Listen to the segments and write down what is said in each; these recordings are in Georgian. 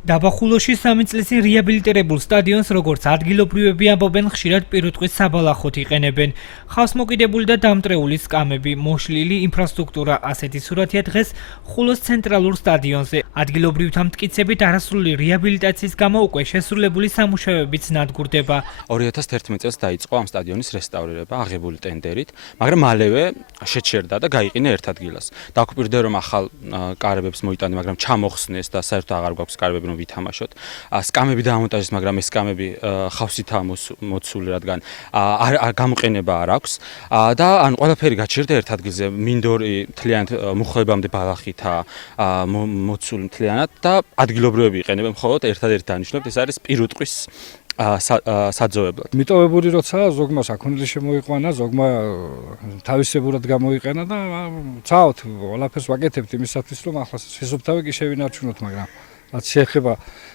დაბა ხულოში 3 წლის წინ რეაბილიტირებულ სტადიონს, როგორც ადგილობრივები ამბობენ, ხშირად პირუტყვის საბალახოდ იყენებენ. ხავს მოკიდებული და დამტრეული სკამები, მოშლილი ინფრასტრუქტურა, ასეთი სურათია დღეს ხულოს ცენტრალურ სტადიონზე. ადგილობრივთა მტკიცებით არასრული რეაბილიტაციის გამო უკვე შესრულებული სამუშაოებიც ნადგურდება. 2011 წელს დაიწყო ამ სტადიონის რესტავრირება აღებული ტენდერით, მაგრამ მალევე შეჩერდა და გაიყინა ერთ ადგილას. დაგვირდა რომ ახალ კარებებს მოიტანა, მაგრამ ჩამოხსნეს და საერთოდ აღარ გვაქვს კარებები რომ ვითამაშოთ. სკამები დაამონტაჟეს, მაგრამ ეს სკამები ხავსითაა მოცული, რადგან გამოყენება არ აქვს და ან ყველაფერი გაჩერდა ერთ ადგილზე. მინდორი მთლიანად მუხლებამდე ბალახითაა მოცული მთლიანად და ადგილობრივები იყენებენ მხოლოდ ერთადერთი დანიშნულებით ეს არის პირუტყვის საძოვებლად. მიტოვებული როცა ზოგმა საქონელი შემოიყვანა, ზოგმა თავისებურად გამოიყენა და ცაოთ ყველაფერს ვაკეთებთ იმისათვის რომ ახლა შესუფთავი კი შევინარჩუნოთ, მაგრამ რაც შეეხება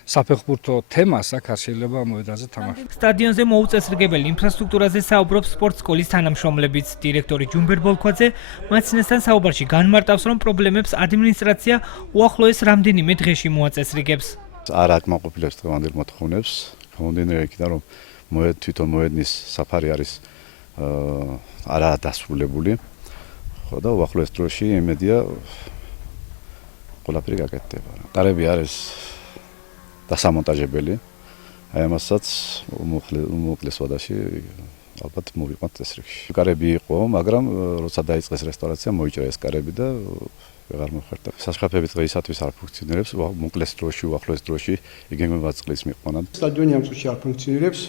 საფეხბურთო თემას, აქ შეიძლება მოედანზე თამაში. სტადიონზე მოუწესრიგებელ ინფრასტრუქტურაზე საუბრობს სპორტ სკოლის თანამშრომლებიც. დირექტორი ჯუმბერ ბოლქვაძე მაცნესთან საუბარში განმარტავს, რომ პრობლემებს ადმინისტრაცია უახლოეს რამდენიმე დღეში მოაწესრიგებს. არ აკმაყოფილებს დღევანდელ მოთხოვნებს. გამომდინარე იქიდან რომ თვითონ მოედნის საფარი არის არაა დასრულებული. ხო და უახლოეს დროში იმედია ყველაფერი გაკეთდება. კარები არის დასამონტაჟებელი. აი ამასაც უმოკლეს ვადაში ალბათ მოვიყვანთ წესრიგში. კარები იყო, მაგრამ როცა დაიწყეს რესტავრაცია, მოიჭრა ეს კარები და ვეღარ მოხერხდა. სასწრაფოები დღეისათვის არ ფუნქციონირებს, მოკლეს დროში, უახლოეს დროში იგეგმება წყლის მიყვანა. სტადიონი ამ წუთში არ ფუნქციონირებს.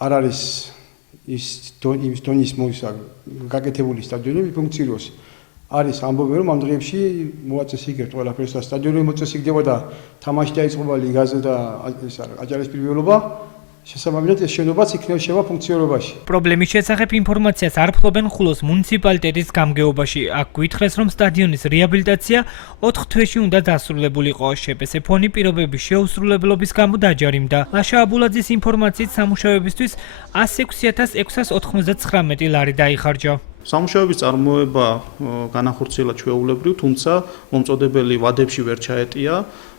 არ არის ის დონის გაკეთებული სტადიონი ფუნქციონირებს. არის ამბობენ რომ ამ დღეებში მოაწესრიგებთ ყველაფერს და სტადიონი მოწესრიგდება და თამაში დაიწყება ლიგაზე და ეს აჭარის პირველობა. შესაბამისად ეს შენობაც იქნება ფუნქციონირებაში. პრობლემის შესახებ ინფორმაციას არ ფლობენ ხულოს მუნიციპალიტეტის გამგეობაში. აქ გვითხრეს, რომ სტადიონის რეაბილიტაცია 4 თვეში უნდა დასრულებულიყო. შეპესე ფონი პირობების შეუსრულებლობის გამო დაჯარიმდა. ლაშა აბულაძის ინფორმაციით სამუშაოებისთვის 106,699 ლარი დაიხარჯა. სამუშაოების წარმოება განახორციელა ჩვეულებრივ, თუმცა მომწოდებელი ვადებში ვერ ჩაეტია.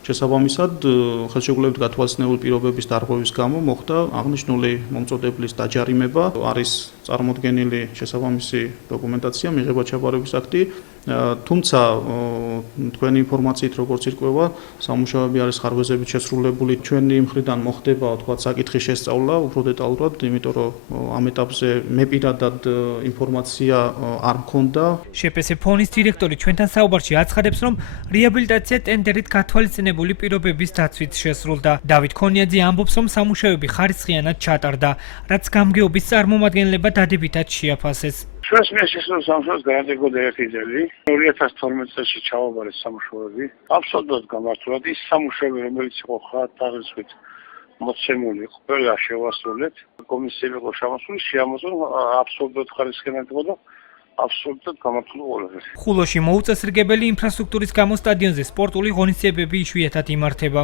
შესაბამისად, ხელშეკრულებით გათვალისწინებული პირობების დარღვევის გამო მოხდა აღნიშნული მომწოდებლის დაჯარიმება. არის წარმოდგენილი შესაბამისი დოკუმენტაცია, მიღება ჩაბარების აქტი. თუმცა თქვენი ინფორმაციით როგორც ირკვევა, სამუშაოები არის ხარვეზებით შესრულებული. ჩვენი მხრიდან მოხდება, თქვათ, საკითხის შესწავლა უფრო დეტალურად, იმიტომ რომ ამ ეტაპზე მე პირადად ინფორმაცია არ მქონდა. შეპესე ფონის დირექტორი ჩვენთან საუბარში აცხადებს, რომ რეაბილიტაცია ტენდერით გათვალისწინებული პირობების დაცვით შესრულდა. დავით ქონიაძე ამბობს, რომ სამუშაოები ხარისხიანად ჩატარდა, რაც გამგეობის წარმომადგენლებმა დადებითად შეაფასეს. ჩვენს მიერ შესრულებულ სამუშაოს განაგებოდა 1 წელი. 2012 წელს ჩავაბარეს სამუშაოები. აბსოლუტურად გამართულად ის სამუშაოები, რომელიც იყო ხარისხით მოცემული, ყველა შევასრულეთ. კომისიები იყო შემოსული, შეამოწმეს აბსოლუტურად ხარისხიანად იყო და აბსოლუტურად გამართული ყველაფერი. ხულოში მოუწესრიგებელი ინფრასტრუქტურის გამო სტადიონზე სპორტული ღონისძიებები იშვიათად იმართება.